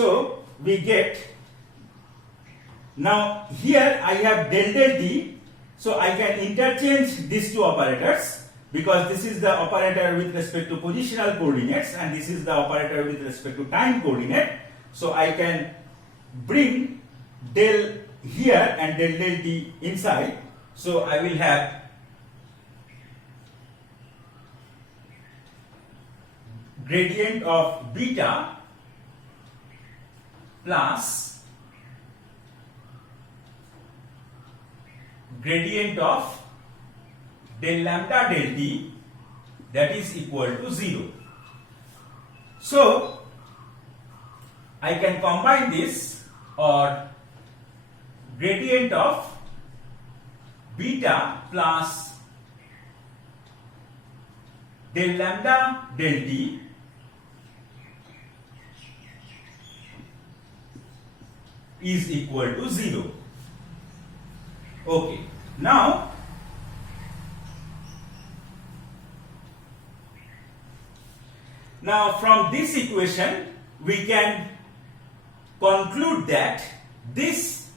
So we get, now here I have del t, so I can interchange these two operators, because this is the operator with respect to positional coordinates and this is the operator with respect to time coordinate. So I can bring del here and del t inside. So I will have gradient of beta plus gradient of del lambda del t, that is equal to 0. So I can combine this, or gradient of beta plus del lambda del t is equal to 0. Okay, now from this equation we can conclude that this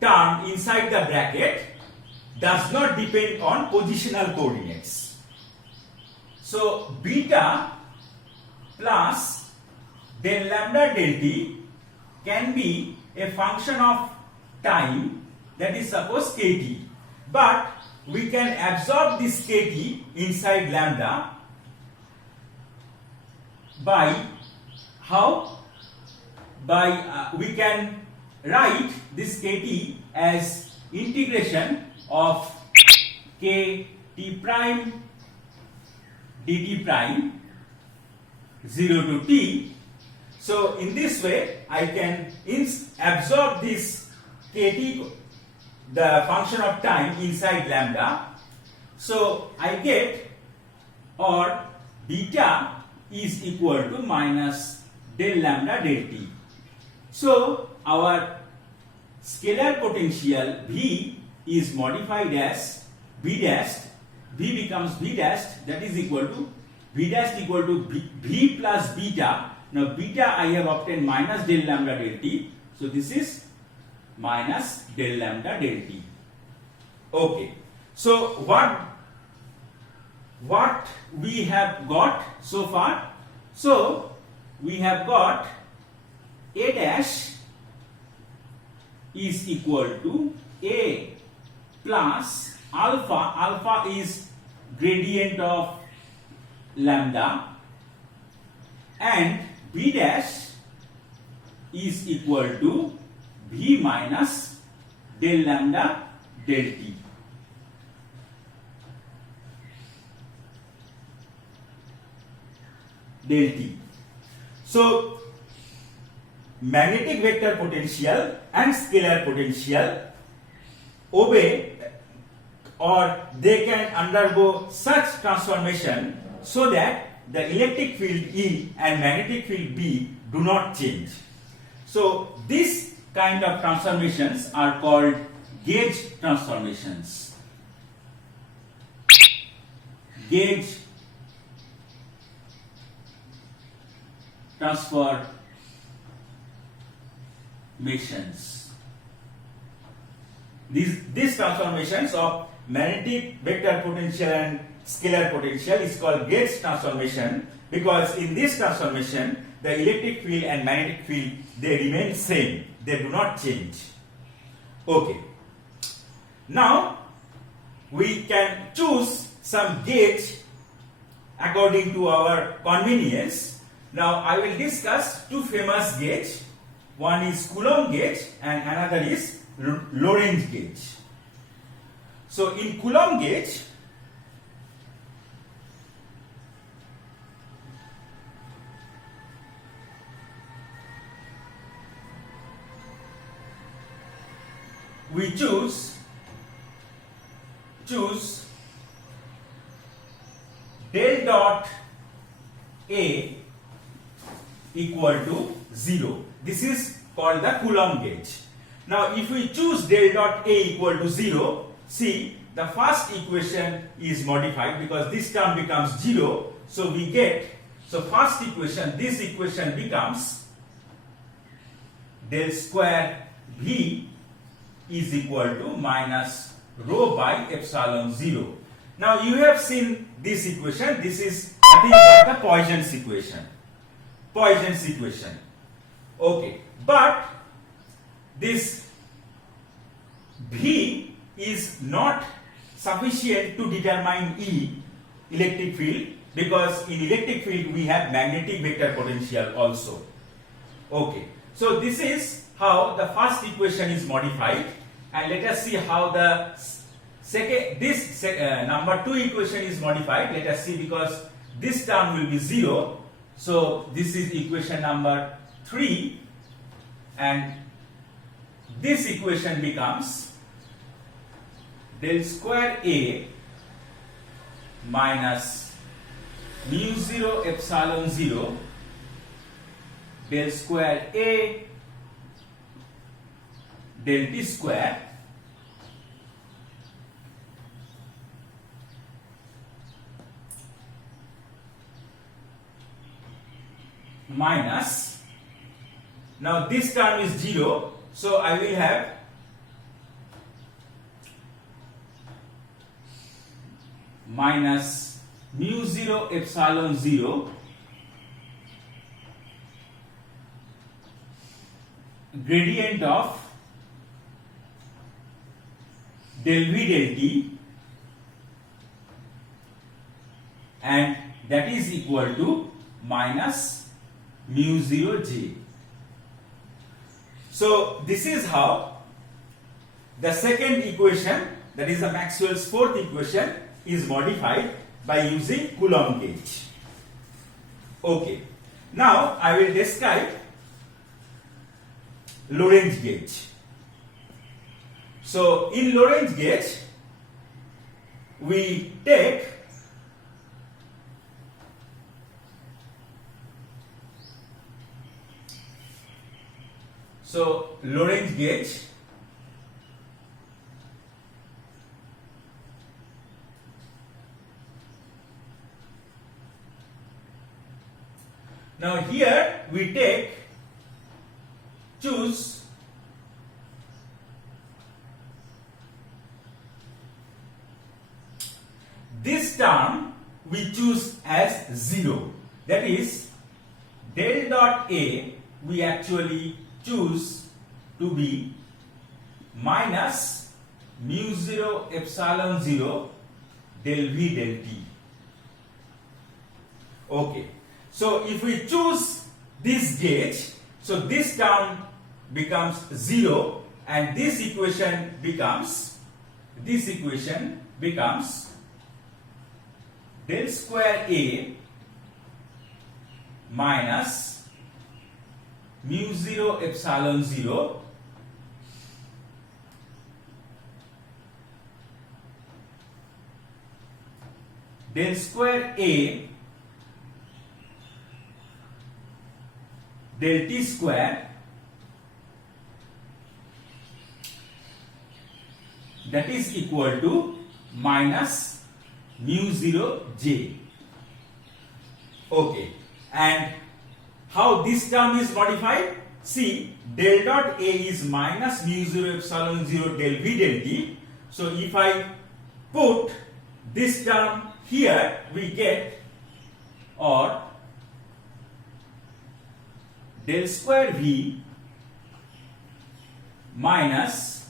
term inside the bracket does not depend on positional coordinates. So beta plus del lambda del t can be a function of time, that is suppose kt, but we can absorb this kt inside lambda by how? By we can write this kt as integration of k t prime dt prime 0 to t. So in this way I can absorb this kt, the function of time, inside lambda. So I get, or beta is equal to minus del lambda del t. So our scalar potential V is modified as V dashed. V becomes V dashed, that is equal to V dashed equal to V plus beta. Now beta I have obtained minus del lambda del t. So this is minus del lambda del t. Okay. So what we have got so far? So we have got A dash is equal to A plus alpha. Alpha is gradient of lambda, and B dash is equal to V minus del lambda del t. Del t. So magnetic vector potential and scalar potential obey, or they can undergo such transformation so that the electric field E and magnetic field B do not change. So this kind of transformations are called gauge transformations. Gauge transformations. These transformations of magnetic vector potential and scalar potential is called gauge transformation, because in this transformation the electric field and magnetic field, they remain same, they do not change. Okay. Now we can choose some gauge according to our convenience. Now I will discuss two famous gauge. One is Coulomb gauge and another is Lorentz gauge. So in Coulomb gauge, we choose del dot A equal to 0. This is called the Coulomb gauge. Now if we choose del dot A equal to 0, see the first equation is modified because this term becomes 0. So we get, so first equation, this equation becomes del square V is equal to minus rho by epsilon 0. Now you have seen this equation. This is nothing but the Poisson's equation. Poisson's equation. Okay, but this V is not sufficient to determine E, electric field, because in electric field we have magnetic vector potential also. Okay, so this is how the first equation is modified, and let us see how the number 2 equation is modified. Let us see, because this term will be 0, so this is equation number 3, and this equation becomes del square A minus mu 0 epsilon 0 del square A del T square minus, now this term is 0, so I will have minus mu 0 epsilon 0 gradient of del V del T, and that is equal to minus mu 0 J. So this is how the second equation, that is the Maxwell's fourth equation, is modified by using Coulomb gauge. Okay, now I will describe Lorentz gauge. So in Lorentz gauge we take Lorentz gauge now here we choose this term, we choose as 0, that is del dot A we actually choose to be minus mu 0 epsilon 0 del V del T. Okay, so if we choose this gauge, so this term becomes 0 and this equation becomes del square A minus mu 0 epsilon 0 del square A del T square, that is equal to minus mu 0 J. Okay, and how this term is modified? See, del dot A is minus mu 0 epsilon 0 del V del T. So if I put this term here, we get, or del square V minus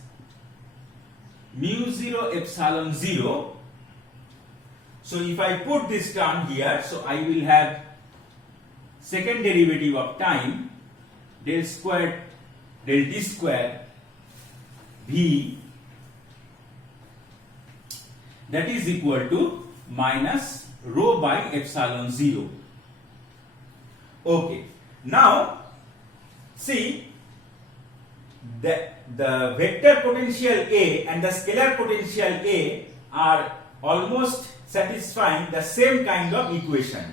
mu 0 epsilon 0. So if I put this term here, so I will have second derivative of time del T square V, that is equal to minus rho by epsilon 0. Okay, now see the vector potential A and the scalar potential A are almost satisfying the same kind of equation.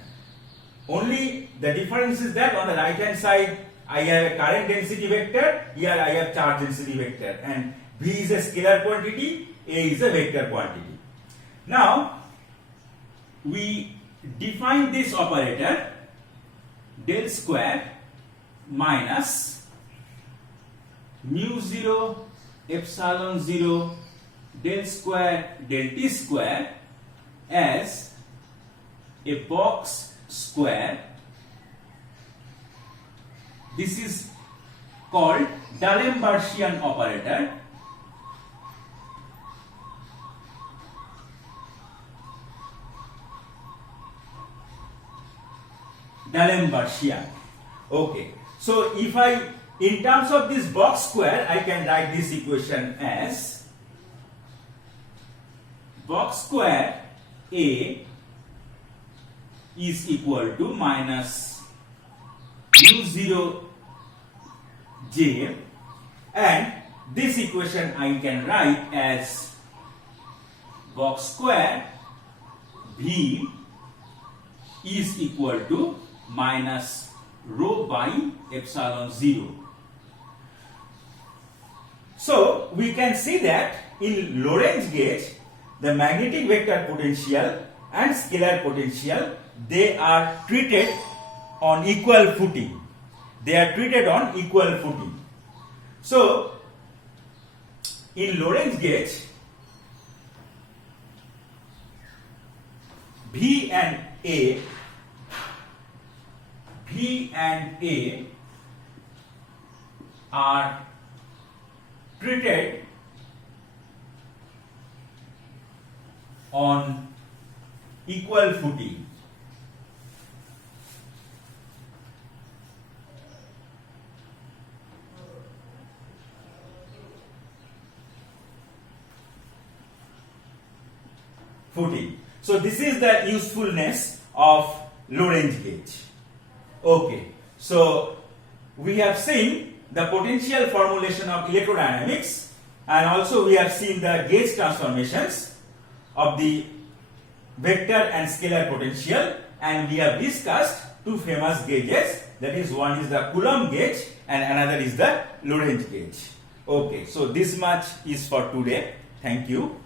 Only the difference is that on the right hand side I have a current density vector, here I have charge density vector, and V is a scalar quantity, A is a vector quantity. Now we define this operator del square minus mu 0 epsilon 0 del square del t square as a box square. This is called D'Alembertian operator. D'Alembertian. Okay. So if in terms of this box square, I can write this equation as box square A is equal to minus mu 0 j, and this equation I can write as box square V is equal to minus rho by epsilon 0. So we can see that in Lorentz gauge, the magnetic vector potential and scalar potential, they are treated on equal footing. They are treated on equal footing. So in Lorentz gauge, V and A are treated on equal footing. So this is the usefulness of Lorentz gauge. Okay, so we have seen the potential formulation of electrodynamics, and also we have seen the gauge transformations of the vector and scalar potential, and we have discussed two famous gauges, that is, one is the Coulomb gauge and another is the Lorentz gauge. Okay, so this much is for today. Thank you.